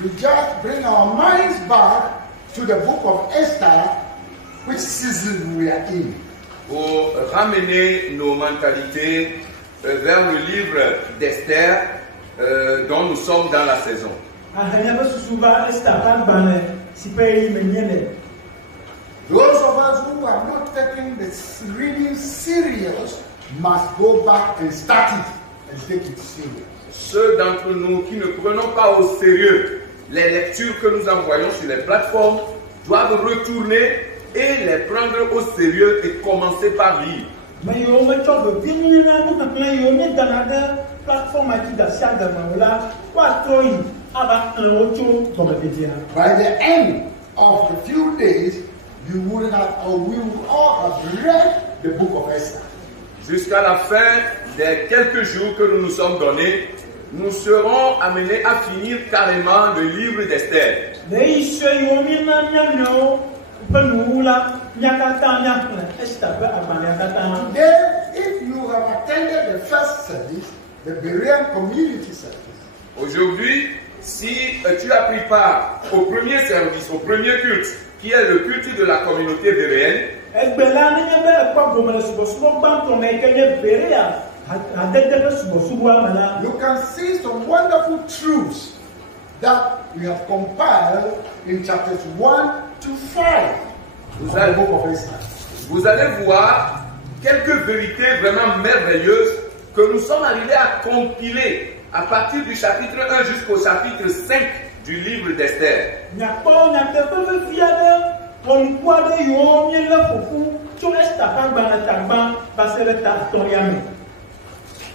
to just bring our minds back to the book of Esther, which season we are in. Pour ramener nos mentalités vers le livre d'Esther dont nous sommes dans la saison. Those of us who are not taking this reading serious must go back and start it and take it serious. Ceux d'entre nous qui ne prenons pas au sérieux les lectures que nous envoyons sur les plateformes doivent retourner et les prendre au sérieux et commencer par lire. By the end of the few days, you would have, or we would all have read the book of Esther. Jusqu'à la fin des quelques jours que nous nous sommes donnés, nous serons amenés à finir carrément le livre d'Esther. Today, if you have attended the first service, the Berean community service, aujourd'hui, si tu as pris part au premier service, au premier culte, qui est le culte de la communauté béréenne, you can see some wonderful truths that we have compiled in chapters 1 to 5 of the book of Esther. Vous allez voir quelques vérités vraiment merveilleuses que nous sommes arrivés à compiler à partir du chapitre 1 jusqu'au chapitre 5 du livre d'Esther.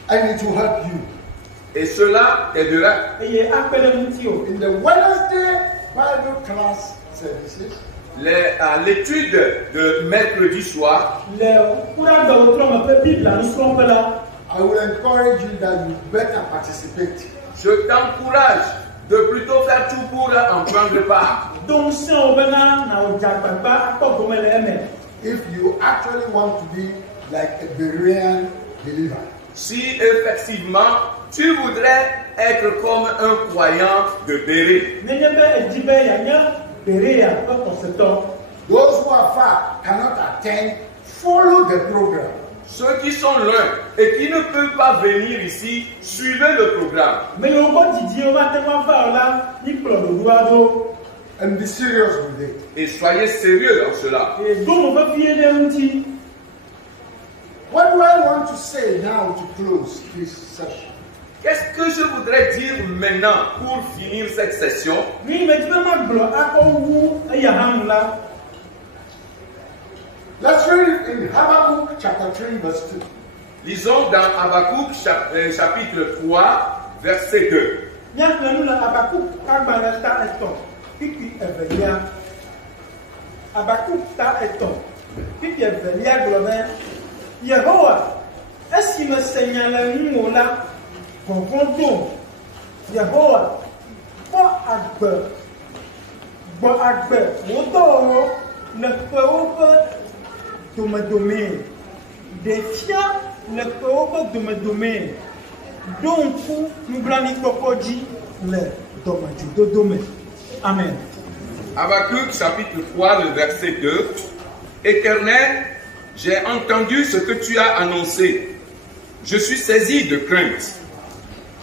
And it will help you. Et cela t'aidera. In the Wednesday Bible class services, À l'étude de mercredi soir, I will encourage you that you better participate. je t'encourage de plutôt faire tout pour en prendre part. If you actually want to be like a Berean believer. Si effectivement tu voudrais être comme un croyant de Béré. Those who are far cannot attend, follow the program. Ceux qui sont loin et qui ne peuvent pas venir ici, suivez le programme. And be serious with it. Et soyez sérieux dans cela. What do I want to say now to close this session? Qu'est-ce que je voudrais dire maintenant pour finir cette session? Let's read it in Habakkuk chapter 3 verse 2. Lisons dans Habakkuk chapitre 3 verset 2. Yehowa, esime senyala numola, gongondo. Yehowa, bo agbe, moto, ne peope domedome. Defia ne peope domedome. Donc, nous blani kokoji le dome. Amen. Habakkuk chapitre 3 le verset 2. Éternel, j'ai entendu ce que tu as annoncé. Je suis saisi de crainte.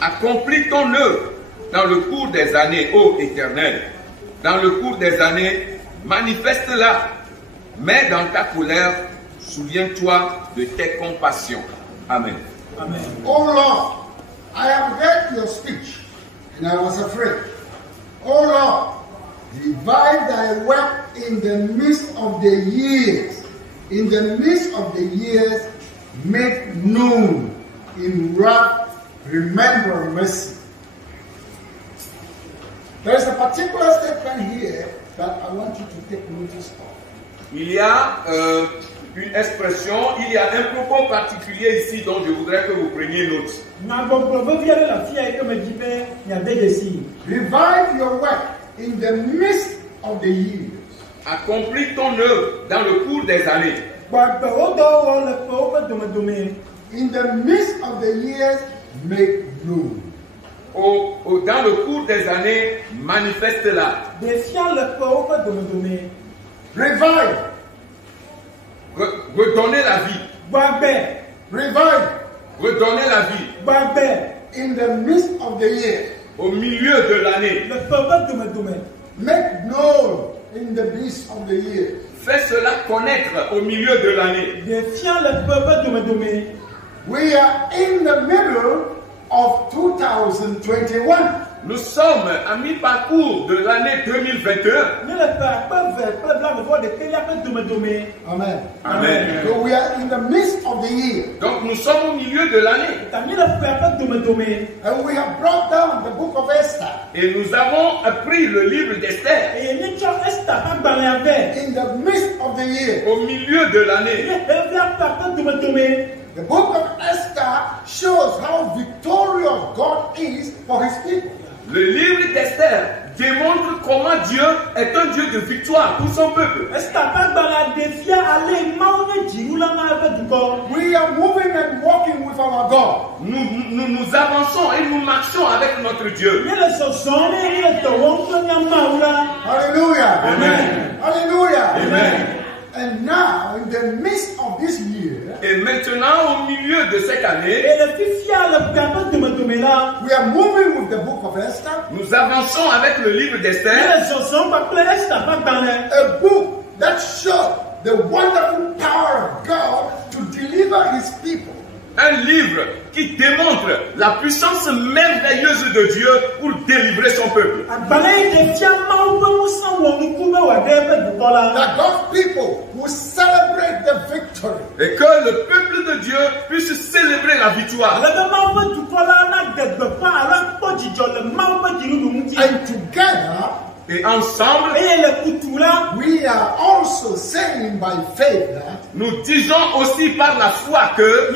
Accomplis ton œuvre dans le cours des années, ô Éternel. Dans le cours des années, manifeste-la. Mais dans ta colère, souviens-toi de tes compassions. Amen. Amen. Oh Lord, I have heard your speech, and I was afraid. Oh Lord, revive thy work in the midst of the years. In the midst of the years, make known in wrath, remember mercy. There is a particular statement here that I want you to take notice of. Il y a une expression, il y a un propos particulier ici dont je voudrais que vous preniez note. Revive your work in the midst of the years. Accomplis ton œuvre dans le cours des années. In the midst of the years, make known. dans le cours des années, manifeste-la. Revive. Redonner la vie. Revive. Redonner la vie. In the midst of the year. Au milieu de l'année. Make known in the midst of the year. Fais cela connaître au milieu de l'année. We are in the middle of 2021. Nous sommes à mi-parcours de l'année 2021. Amen. Amen. So we are in the midst of the year. Donc nous sommes au milieu de l'année. And we have brought down the book of Esther. Et nous avons appris le livre d'Esther. In the midst of the year. Au milieu de l'année. The book of Esther shows how victorious God is for his people. Le livre d'Esther démontre comment Dieu est un Dieu de victoire pour son peuple. We are moving and walking with our God. Nous avançons et nous marchons avec notre Dieu. Hallelujah. Amen. Hallelujah. Amen. And now, in the midst of this year, et maintenant, au milieu de cette année, we are moving with the book of Esther. Nous avançons avec le livre d'Esther. A book that shows the wonderful power of God to deliver his people. Un livre qui démontre la puissance merveilleuse de Dieu pour délivrer son peuple. That God's people will celebrate the victory. Et que le peuple de Dieu puisse célébrer la victoire. And together, et ensemble, we are also saying by faith that nous disons aussi par la foi que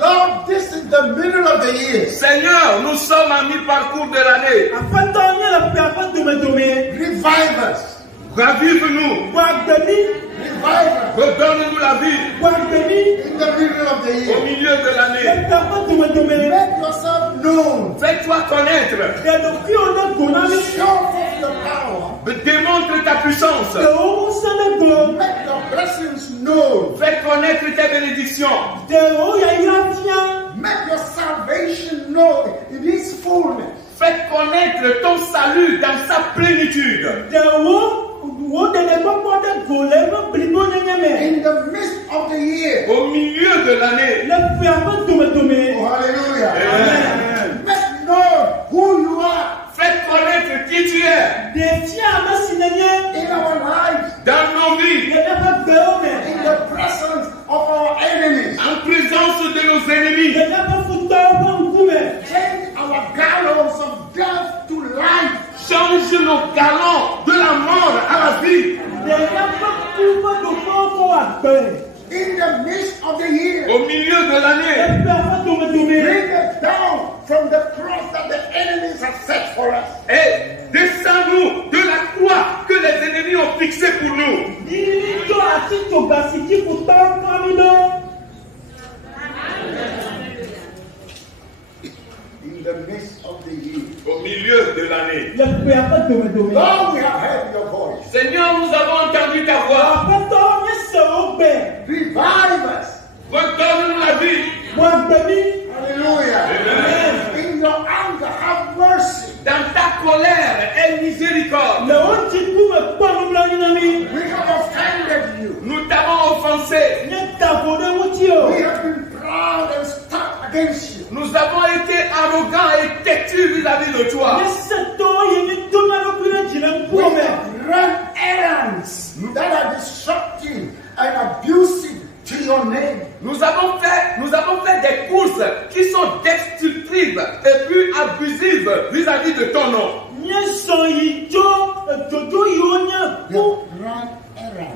Lord, this is the middle of the year. Seigneur, nous sommes à mi-parcours de l'année. Revive us. Ravive-nous. Revive us. Redonne-nous la vie. In the middle of the Au year. milieu de l'année. Make yourself known. Fais-toi connaître. Show forth your power. Démontre ta puissance. Make your blessings known. Fais connaître tes bénédictions. Make your salvation known in its fullness. Fais connaître ton salut dans sa plénitude. In the midst of the year. Au milieu de l'année. Oh, hallelujah. Amen. Make known who you are. Fais connaître qui tu es. In our lives. Dans nos vies. In the presence of our enemies. En présence de nos ennemis. Change our gallows of death to life. Change nos galons de la mort à la vie. In the midst of the year. Au milieu de l'année. Bring us down from the cross that the enemies have set for us. Et descends-nous de la croix que les ennemis ont fixée pour nous. In the midst of the year. Au milieu de l'année. Lord, we have heard your voice. Seigneur, nous avons entendu ta voix. Revive us. Redonne-nous la vie. Hallelujah. Amen. In your anger, have mercy. Dans ta colère, aie miséricorde. We have offended you. Nous t'avons offensé. We have been proud and stuck against you. Nous avons été arrogants et têtus vis-à-vis de toi. We have run errands that are destructive and abusive to your name. Nous avons fait des courses qui sont destructives et puis abusives vis-à-vis de ton nom. We have run errands.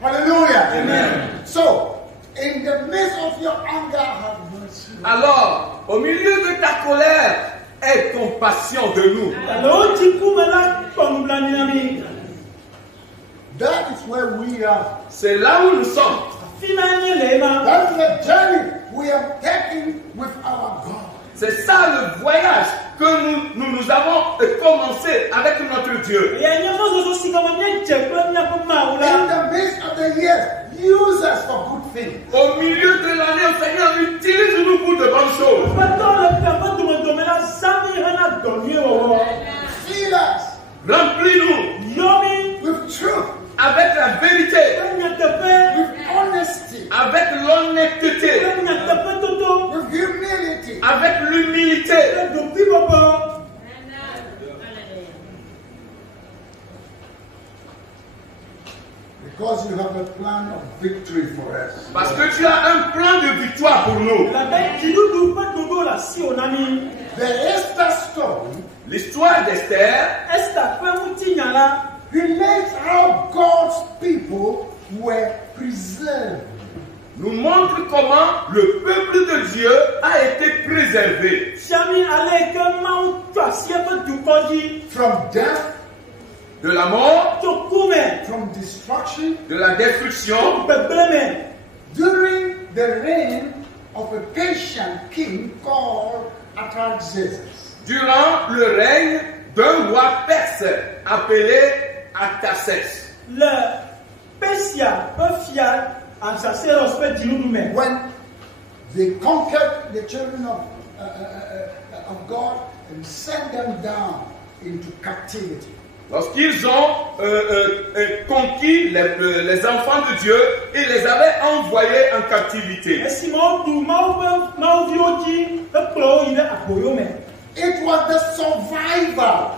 Hallelujah. Amen. So, in the midst of your anger, have mercy. Alors, au milieu de ta colère, aie compassion de nous. That is where we are. C'est là où nous sommes. That's the journey we are taking with our God. C'est ça le voyage que nous avons commencé avec notre Dieu. In the midst of the years, use us for good things. Au milieu de l'année, Seigneur, utilise-nous pour de bonnes choses. Fill us Remplis-nous with truth, avec la vérité, with honesty, avec l'honnêteté, with humility. avec l'humilité. Because you have a plan of victory for us. Parce que tu as un plan de victoire pour nous. The Esther story L'histoire d'Esther relates how God's people were preserved. nous montre comment le peuple de Dieu a été préservé From death, de la mort, from destruction, de la destruction, during the reign of a Persian king called Artaxerxes. durant le règne d'un roi perse appelé Artaxerxès. When they conquered the children of God and sent them down into captivity. Lorsqu'ils ont conquis les enfants de Dieu et les avaient envoyés en captivité. It was the survival,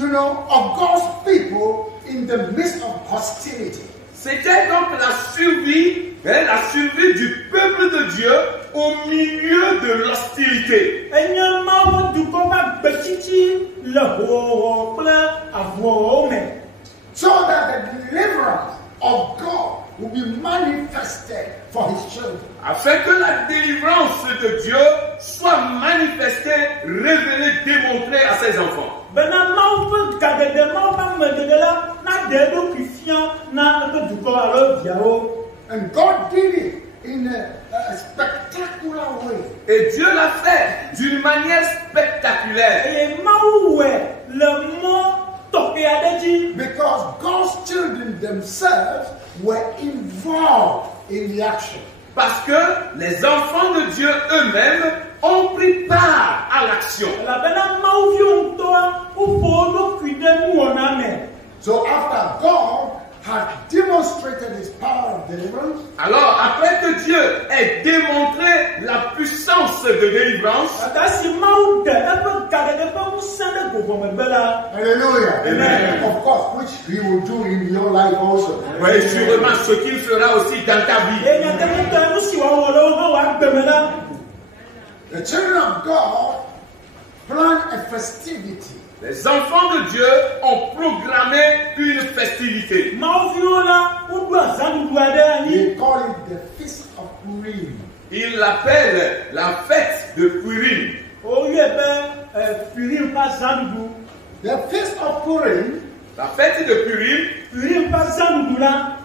of God's people in the midst of hostility. C'était donc la survie du peuple de Dieu au milieu de l'hostilité. So that the deliverance of God will be manifested for his children. Afin que la délivrance de Dieu soit manifestée, révélée, démontrée à ses enfants. And God did it in a spectacular way. Et Dieu l'a fait d'une manière spectaculaire. Because God's children themselves were involved in the action. Parce que les enfants de Dieu eux-mêmes ont pris part à l'action. So after God had demonstrated his power of deliverance, Alors, après que Dieu ait démontré la puissance de délivrance, hallelujah, Amen. Of course, which he will do in your life also. oui, sûrement ce qu'il fera aussi dans ta vie. The children of God plan a festivity. Les enfants de Dieu ont programmé une festivité. They call it the Feast of Purim. Ils l'appellent la fête de Purim. The Feast of Purim La fête de Purim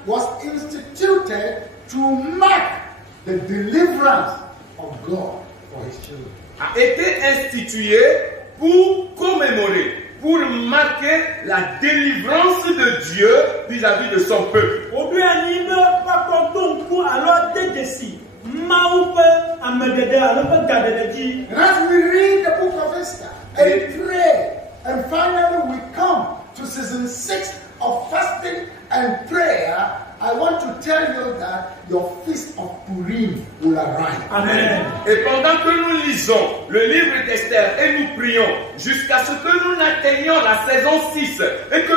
was instituted to mark the deliverance of God for his children. a été instituée pour commémorer, pour marquer la délivrance de Dieu vis-à-vis de son peuple. And as we read the book of Esther and pray, and finally we come to season 6 of fasting and prayer, I want to tell you that your feast of Purim will arrive. Amen. Et pendant que nous lisons le livre d'Esther et nous prions jusqu'à ce que nous n'atteignions la saison 6 et que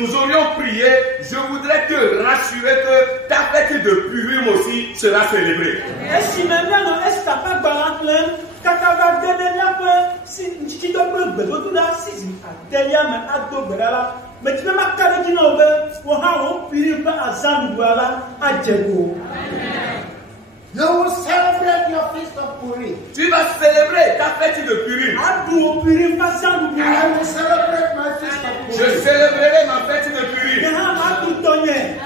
nous aurions prié, je voudrais te rassurer que ta fête de Purim aussi sera célébrée. You will serve celebrate your feast of Purim. Tu vas célébrer ta fête de Purim. Adu Purim façon du I will celebrate my feast of Je Purim. célébrerai ma fête de Purim. Adu tonye.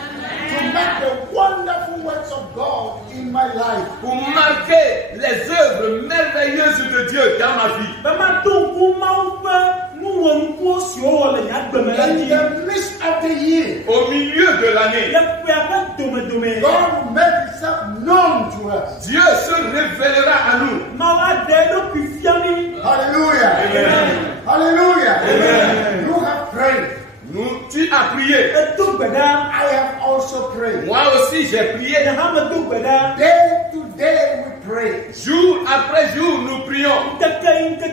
To make the wonderful works of God in my life. Pour marquer les œuvres merveilleuses de Dieu dans ma vie. Bama to kuma upe mu wonko si o le ya gbemela In ji. the midst of the year, Au milieu de l'année, Le pe aba dome. God will make himself known to us. Dieu se révélera à nous. Ma wa de lo pi fiami. Hallelujah. Amen. Hallelujah. Amen. You have prayed. Tu as prié. E to gbeda. I have also prayed. Moi aussi, j'ai prié. E ha me to gbeda. Day to day we pray. Jour après jour, nous prions. Keke ni to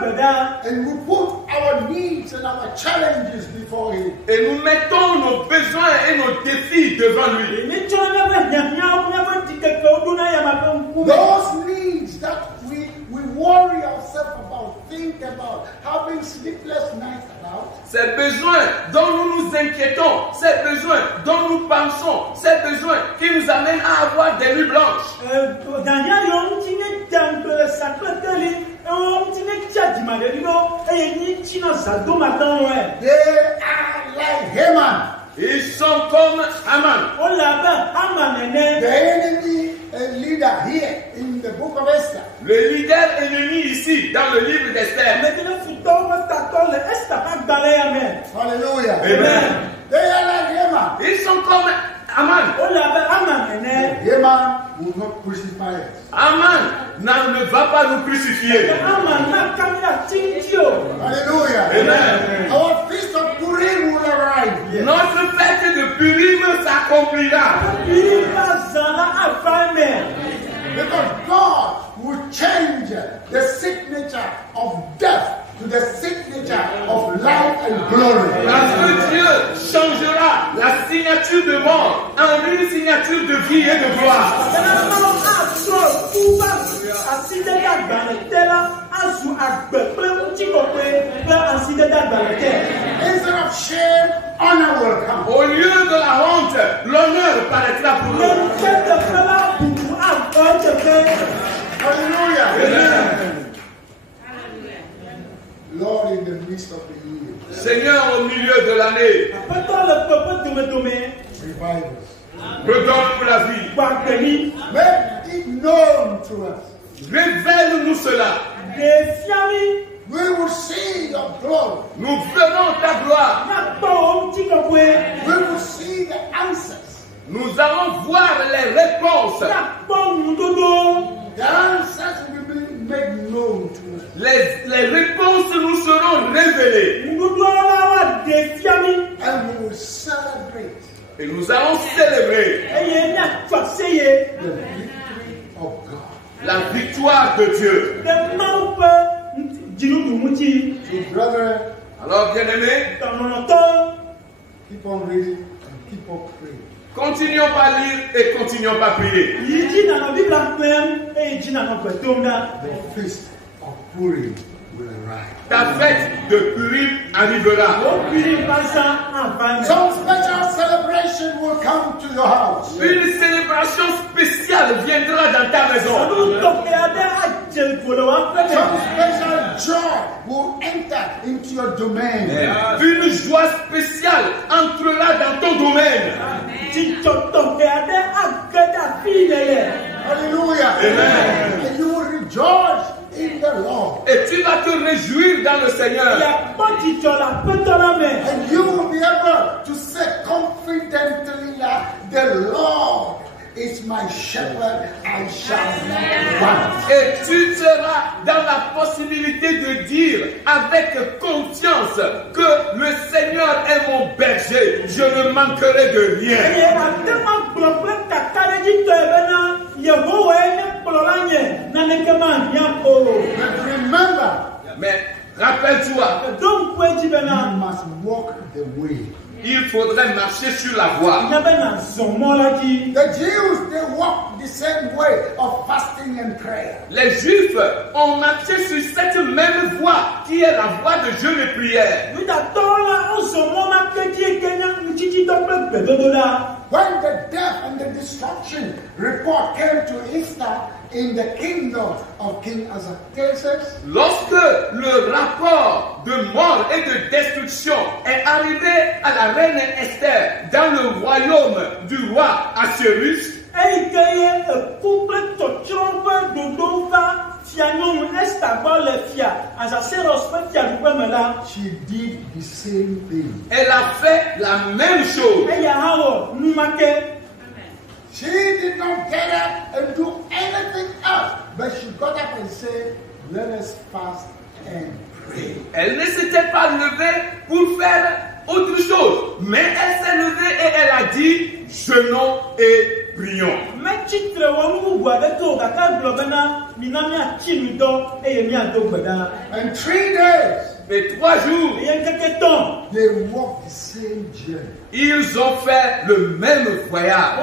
gbeda. And we put our needs and our challenges before him. Et nous mettons nos besoins et nos défis devant lui. Ni cho na ba nya ba ti keke o do na ya ma pe nku. Those needs that we worry ourselves about, think about, having sleepless nights about. Ces besoins dont nous nous inquiétons, ces besoins dont nous pensons, ces besoins qui nous amènent à avoir des nuits blanches. Daniel yo ti ne dan pe sa pe tele. E o ti ne cha di ma de no. E ni chi na sa do ma dan we. They are like Haman. Ils sont comme Haman. O la ba ama nene. The enemy leader here in the book of Esther. Le leader ennemi ici, dans le livre d'Esther. Maintenant futo wa ta to le esta pa gbale ya me. Hallelujah. Amen. They are like Haman. Ils sont comme Haman. O la ba ama nene. Haman will not crucify us. Haman ne va pas nous crucifier. Ama na kamera tinjio. Hallelujah. Amen. Our feast of Purim will arrive. Yes. Notre fête de Purim s'accomplira. Iriba zala afame. Because God will change the signature of death to the signature of life and glory. Parce que Dieu changera la signature de mort en une signature de vie et de gloire. Instead of shame, honor will come. Au lieu de la honte, l'honneur paraîtra pour nous. Hallelujah. Amen. Lord, in the midst of the year, Seigneur, au milieu de l'année, revive us. redonne-nous la vie. Make it known to us. Révèle-nous cela. We will see your glory. Nous verrons ta gloire. We will see the answers. Nous allons voir les réponses. The answers will be made known to us. Les réponses nous seront révélées. And we will celebrate Et nous allons célébrer the victory of God. la victoire de Dieu. So, brethren, Alors, bien-aimés, keep on reading and keep on praying. continuons par lire et continuons par prier. The feast of Purim will arrive. Ta fête de Purim arrivera. Some special celebration will come to your house. Une célébration spéciale viendra dans ta maison. Some special joy will enter into your domain. Une joie spéciale entrera dans ton domaine. Hallelujah. Amen. And you will rejoice in the Lord. Et tu vas te réjouir dans le Seigneur. And you will be able to say confidently that the Lord is my shepherd, I shall not want. Et tu seras dans la possibilité de dire avec confiance que le Seigneur est mon berger, je ne manquerai de rien. But remember, Mais rappelle-toi, you must walk the way. il faudrait marcher sur la voie. The Jews, they walk the same way of fasting and prayer. Les Juifs ont marché sur cette même voie qui est la voie de jeûne et prière. When the death and the destruction report came to Esther in the kingdom of King Artaxerxes, Lorsque le rapport de mort et de destruction est arrivé à la reine Esther dans le royaume du roi Assuérus, she did the same thing. elle a fait la même chose. She did not get up and do anything else, but she got up and said, let us fast and pray. Elle ne s'était pas levée pour faire autre chose, mais elle s'est levée et elle a dit, jeûnons et prions. And 3 days, Et 3 jours, they walked the same journey. ils ont fait le même voyage.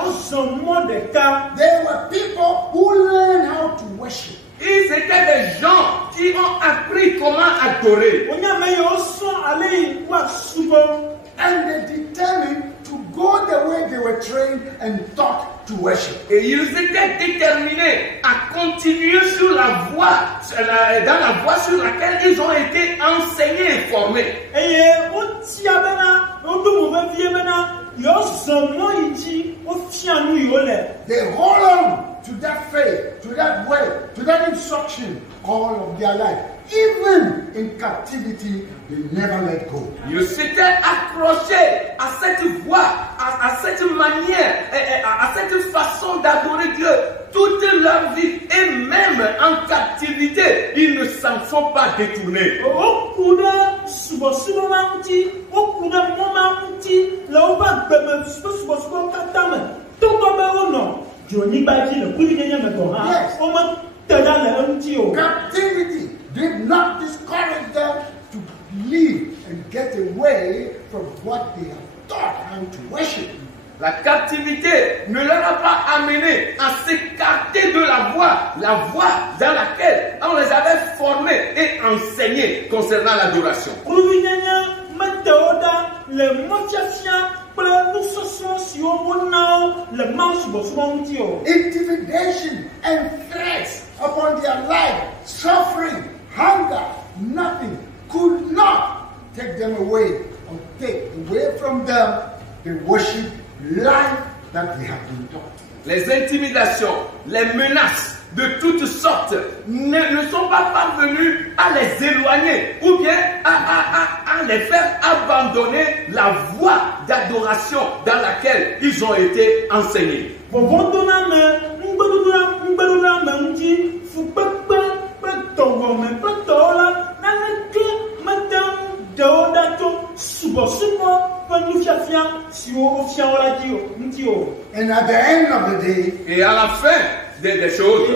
There were people who learned how to worship. Ils étaient des gens qui ont appris comment adorer. And they determined to go the way they were trained and taught to worship. Et ils étaient déterminés à continuer sur la voie, dans la voie sur laquelle ils ont été enseignés et formés. They hold on to that faith, to that way, to that instruction all of their life. Even in captivity, they never let go. Ils s'étaient accrochés à cette voie, à cette manière, à cette façon d'adorer Dieu toute leur vie. Et même en captivité, ils ne s'en sont pas détournés. Captivity did not discourage them to leave and get away from what they have taught how to worship. La captivité ne leur a pas amené à s'écarter de la voie dans laquelle on les avait formés et enseignés concernant l'adoration. Intimidation and threats upon their life, suffering, hunger, nothing could not take them away or take away from them the worship life that they have been taught. Les intimidations, les menaces de toutes sortes ne sont pas parvenues à les éloigner ou bien à les faire abandonner la voie d'adoration dans laquelle ils ont été enseignés. And at the end of the day, et à la fin des choses,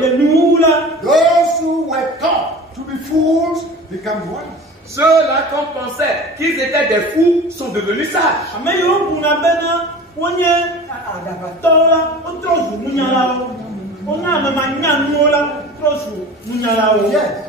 those who were taught to be fools become wise. Ceux-là qu'on pensait qu'ils étaient des fous sont devenus sages. Yes.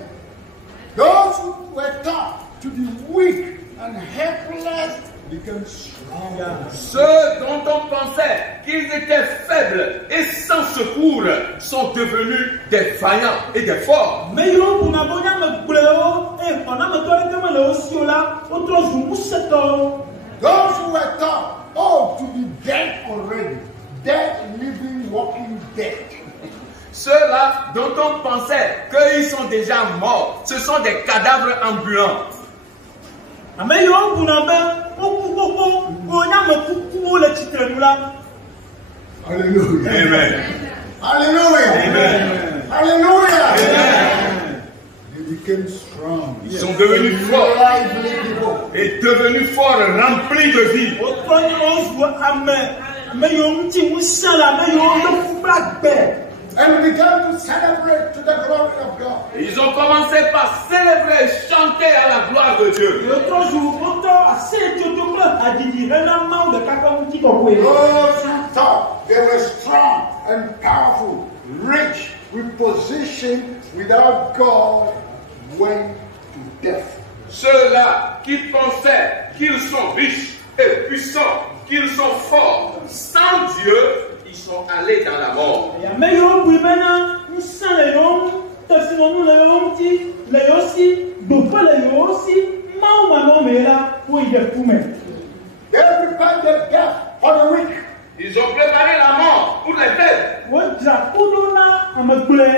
Those who were taught to be weak and helpless become strong. Ceux dont on pensait qu'ils étaient faibles et sans secours sont devenus des vaillants et des forts. Those who were taught, to be dead already, dead, living, walking dead. Ceux-là dont on pensait qu'ils sont déjà morts, ce sont des cadavres ambulants. Hallelujah. Amen. Hallelujah. Amen. Hallelujah. Amen. They became strong. Ils sont devenus forts Lively people. et devenus forts, remplis de vie. And began to celebrate to the glory of God. Et ils ont commencé par célébrer et chanter à la gloire de Dieu. Those who thought they were strong and powerful, rich, with position, without God, went to death. Ceux-là qui pensaient qu'ils sont riches et puissants, qu'ils sont forts, sans Dieu, ils sont sont allés dans la mort. Et mais yo brimena ni san le yo testimony le yo ti le yo si do pa le yo si ma ma no me la pour y fumer. They prepared the death for the weak. Ils ont préparé la mort pour les faibles. Wo dra kununa amagble.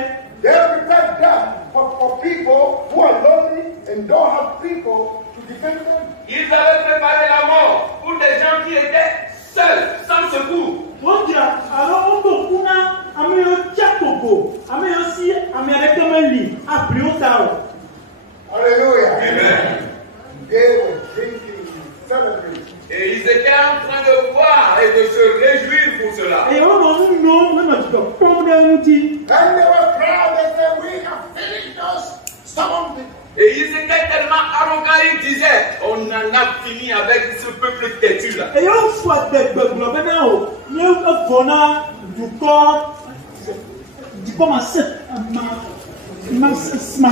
They prepared death for people who are lonely and don't have people to defend them. Ils avaient préparé la mort pour des gens qui étaient seuls, sans secours. Wo dra alors on kuna ameyo chakoko ameyo si ameyo kemeli apri o ta. Hallelujah. Amen. They were drinking and celebrating. Et ils étaient en train de boire et de se réjouir pour cela. Et on no même tu ko de muti. And they were proud. They said, "We have finished those stubborn people." Et ils étaient tellement arrogants, ils disaient, on en a fini avec ce peuple têtu là. Et on soit des beblo bena o, ni o fona du corps du comme ma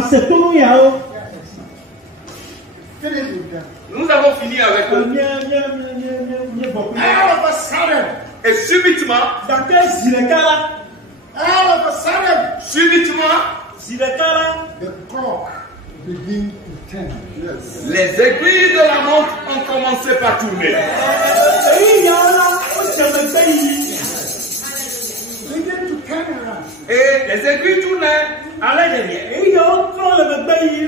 setonu ya o. Finish with them. Nous avons fini avec eux. All of a sudden, Et subitement, Dakar zilekala, all of a sudden, subitement, zilekala, the clock began to turn. Yes. les aiguilles de la montre ont commencé par tourner. et ya la o cheme bayi. Began to turn around. Et les aiguilles tournaient à l'intérieur. Et ya o tro le bayi.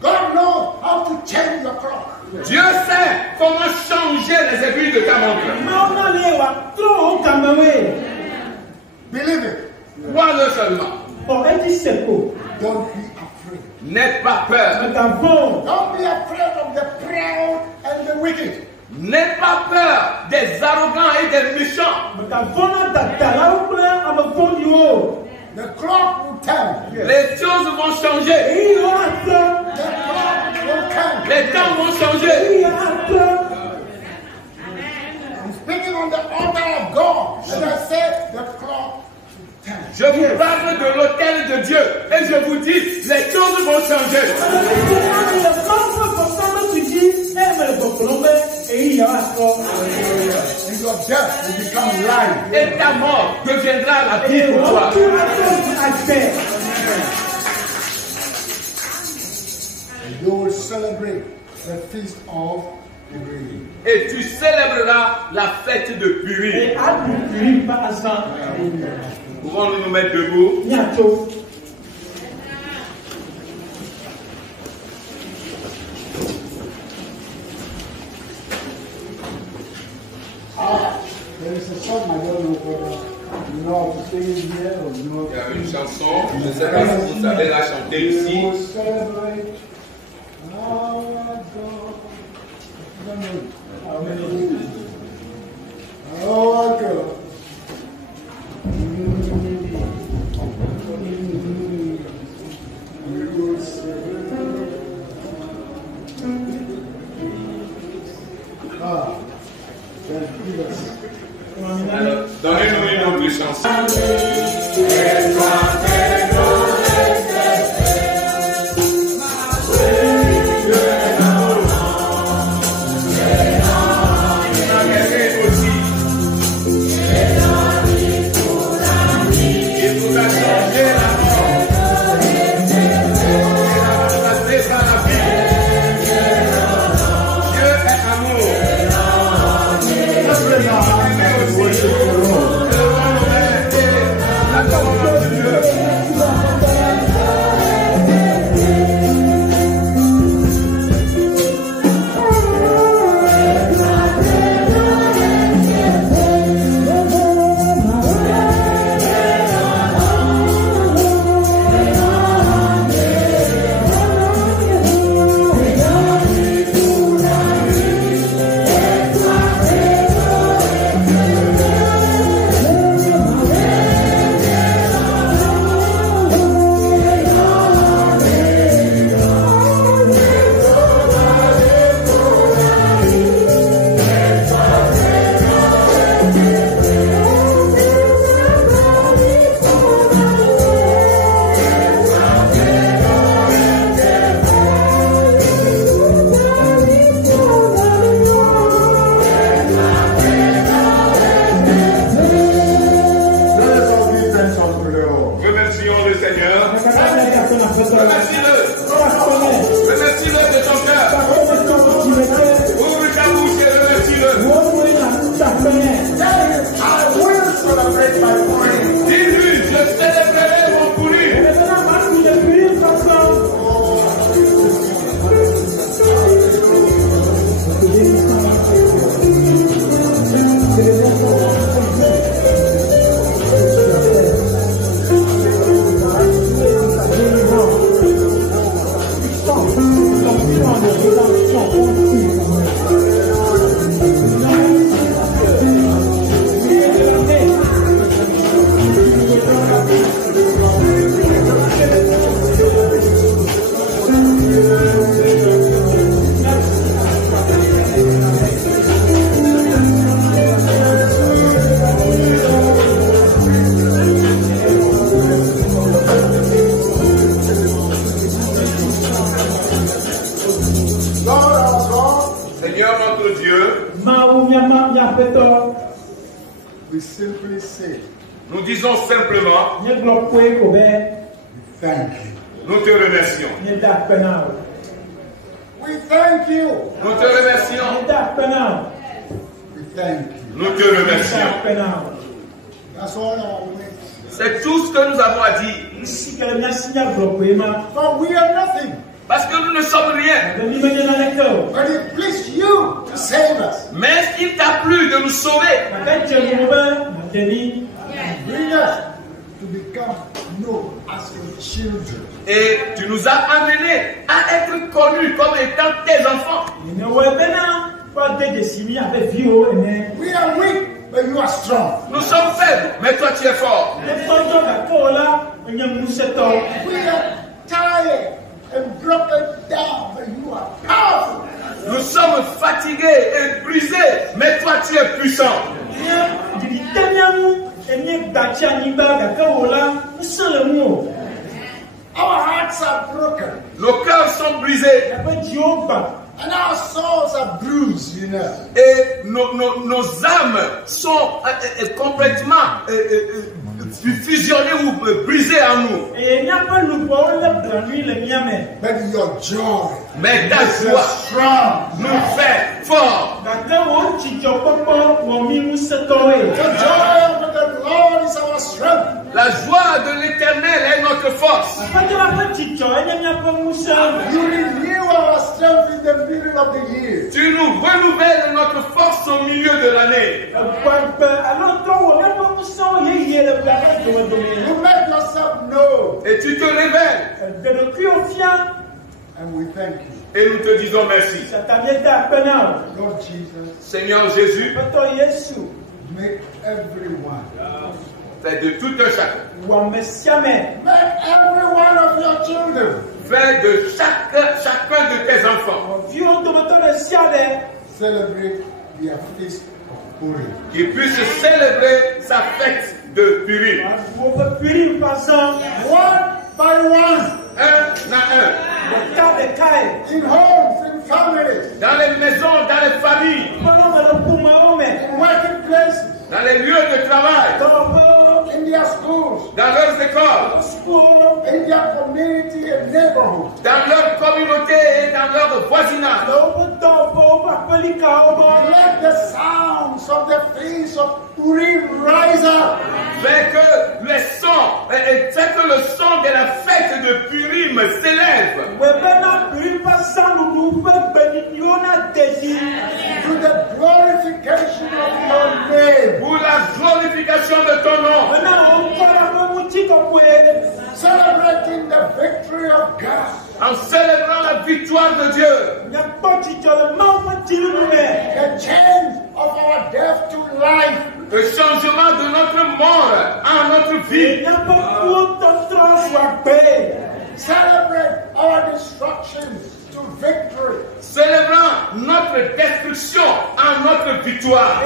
God knows how to change your clock. Dieu sait comment changer les aiguilles de ta montre. Ma na le wa tro o kamawe. Believe it. Crois-le seulement. O eti seko. Don't be afraid. N'aie pas peur. Atavon. Don't be afraid of the proud and the wicked. N'aie pas peur des arrogants et des méchants. Atavona dakala o kula amafon yo. The clock will turn. Les choses vont changer. Et yo atro. The clock will turn. Les temps vont changer. Et yo atro. I'm speaking on the altar of God. And I said the clock will turn. Je vous parle de l'autel de Dieu et je vous dis, les choses vont changer. And your death will become life. Et ta mort deviendra la vie pour toi. And you will celebrate the feast of the Purim. Et tu célébreras la fête de Purim. Pouvons-nous nous mettre debout? There is a song, I don't know whether you know how to sing it here or you know. Il y a une chanson, je ne sais pas si vous savez la chanter ici. We will celebrate our God. Our God. We will celebrate. Yes. Alors, donnez-nous une autre chanson. I will celebrate my praise. Dis-lui, je célébrerai mon courir. We simply say, Nous disons simplement, thank you. nous te remercions. We thank you. Nous te remercions. We thank you. Nous te remercions. That's all our words. C'est tout ce que nous avons à dire. For we are nothing. Parce que nous ne sommes rien. But it pleased you to save us. Mais il t'a plu de nous sauver. Bring us to become known as your children. Et tu nous as amenés à être connus comme étant tes enfants. We are weak, but you are strong. Nous sommes faibles, mais toi tu es fort. We are tired and broken down, but you are powerful. Nous sommes fatigués et brisés, mais toi tu es puissant. Our hearts are broken. Nos cœurs sont brisés. And our souls are bruised, you know. Et nos âmes sont complètement fusionnées ou brisées en nous. But your joy, Mais ta joie nous fait forts. the joy of the Lord is our strength. La joie de l'Éternel est notre force. You renew our strength in the middle of the year. Tu nous renouvelles notre force au milieu de l'année. You make yourself known. Et tu te révèles. And we thank you. Et nous te disons merci. Lord Jesus, Seigneur Jésus, make everyone. fais de tout un chacun. Make every one of your children. Fais de chacun de tes enfants Celebrate their feast of Purim. qui puisse célébrer sa fête de Purim. One by one. Un à un. In homes, in families, Dans les maisons, dans les familles, in working places, dans les lieux de travail, in their schools, dans leurs écoles, in their community and neighborhood. dans leur communauté et dans leur voisinage. Let the sounds of the feast of Purim rise up. Fais que le son de la fête de Purim s'élève To the glorification of your name. pour la glorification de ton nom, Celebrating the victory of God. en célébrant la victoire de Dieu, The change of our death to life. le changement de notre mort en notre vie. Celebrate our destruction to victory. Célébrant notre destruction en notre victoire.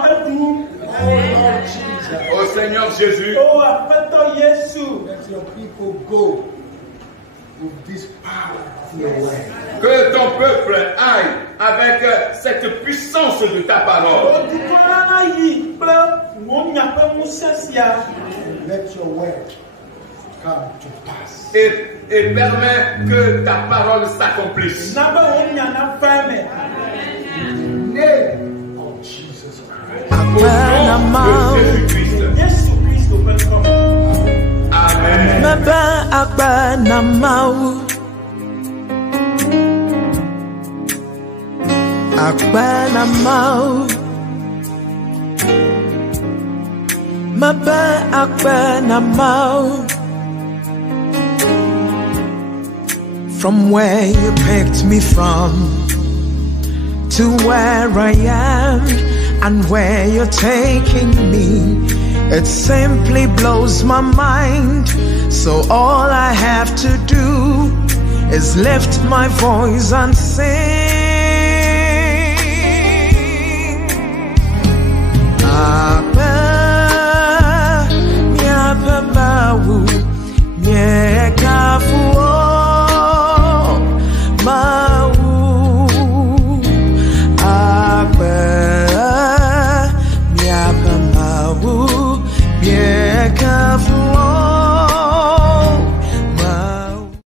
Lord Jesus, Ô Seigneur Jésus, let your people go with this power of your word. que ton peuple aille avec cette puissance de ta parole. Let your word come to pass. Et permets que ta parole s'accomplisse. In the name of Jesus Christ. Au nom de Jésus-Christ. Amen. From where you picked me from to where I am and where you're taking me, it simply blows my mind. So all I have to do is lift my voice and sing.